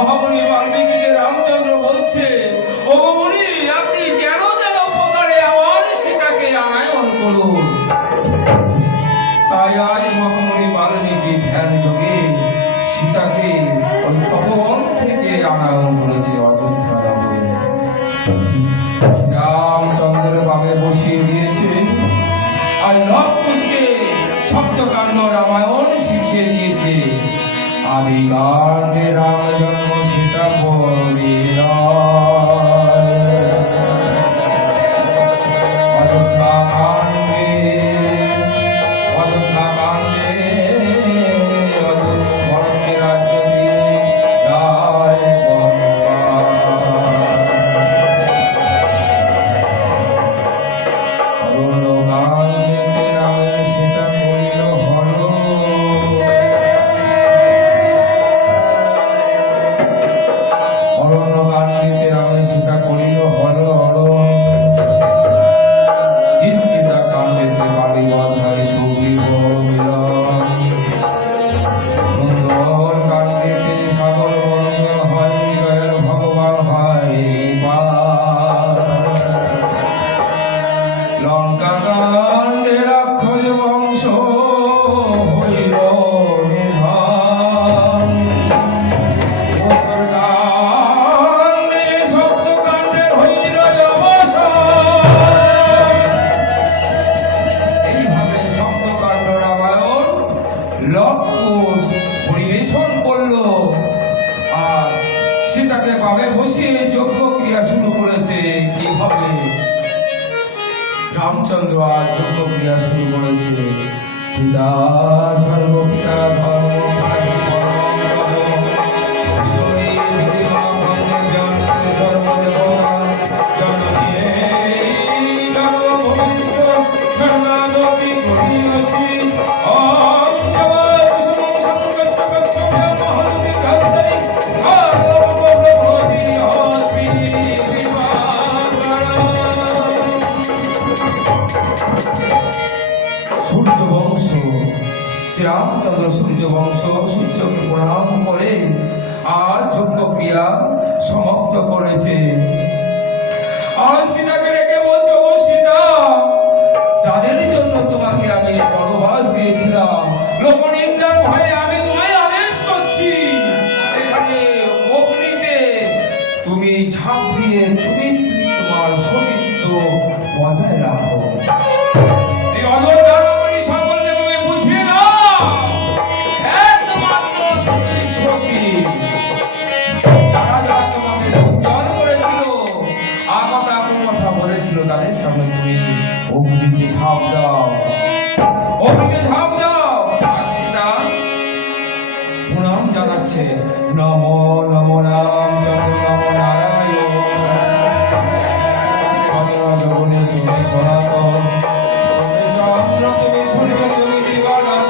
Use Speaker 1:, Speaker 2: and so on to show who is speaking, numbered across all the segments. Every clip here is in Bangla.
Speaker 1: মহামণি বাল্মীকিকে রামচন্দ্র বলছে, ও মুনি আপনি কেন যেন প্রকারে আমার সীতাকে আনায়ন করুন? তাই আজ মহামণি বাল্মীকি ধ্যান যোগে সীতাকে ওই তপবন থেকে আনায়ন করেছে অযোধ্যা নগরে রামচন্দ্রের বাবে বসিয়ে দিয়েছে আর লবকুশকে সপ্তকাণ্ড রামায়ণ শিখিয়ে দিয়েছে। আদি কাণ্ডে রাম জন্ম সীতা বলে লক্ষোষ পরিবেশন করল আর সীতাকে পাবে বসিয়ে যজ্ঞ ক্রিয়া শুরু করেছে কীভাবে রামচন্দ্র আর যজ্ঞ ক্রিয়া শুরু করেছে। পিতা ধর্ম ভাগি পরমং শ্রীরামচন্দ্র সূর্য বংশ সূর্যকে প্রণাম করে আর যজ্ঞ ক্রিয়া সমাপ্ত করেছে। আর সীতাকে ডেকে বলছে, ও সীতা ঝাঁপ দাও ওদিকে ঝাঁপ দাও আর সীতা প্রণাম জানাচ্ছে। নম নম রাম নম নারায়ণ। সদা জগনে চলে সনাতন। চন্দ্র তুমি সূর্য তুমি দিবারাত্রি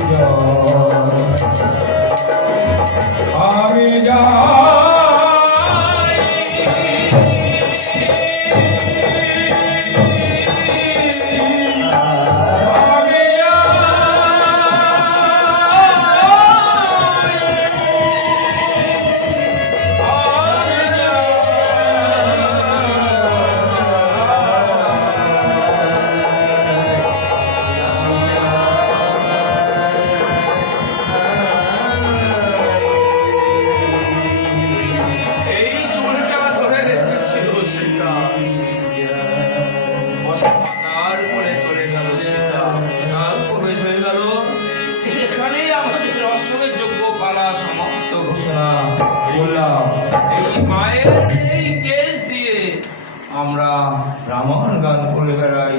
Speaker 1: আমি
Speaker 2: রসমের যোগ্য পালা সমাপ্ত ঘোষণা
Speaker 1: বললাম
Speaker 2: এই মায়ের এই কেস দিয়ে
Speaker 1: আমরা রামায়ণ গান করে বেড়াই।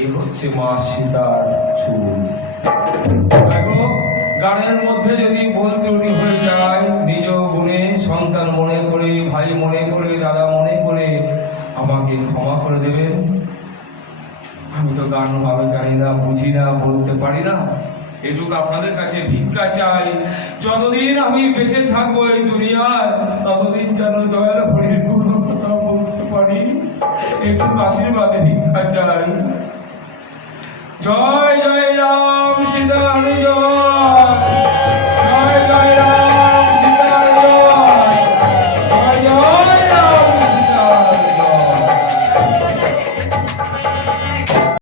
Speaker 1: এ হচ্ছে মা সীতার চুল। গানের মধ্যে যদি ভুল ত্রুটি হয়ে যায়, নিজ গুণে সন্তান মনে করে, ভাই মনে করে, দাদা মনে করে আমাকে ক্ষমা করে দেবেন। আমি তো গান ভালো জানি না, বুঝি না, বলতে পারি না। এটুকু আপনাদের কাছে ভিক্ষা চাই। যতদিন আমি বেঁচে থাকব এই দুনিয়ার ততদিন যেন দয়াল হরির কোনো কথা বলতে পারি। একটু আশীর্বাদে ভিক্ষা চাই। জয় জয় রাম সীতা জয় জয় রাম।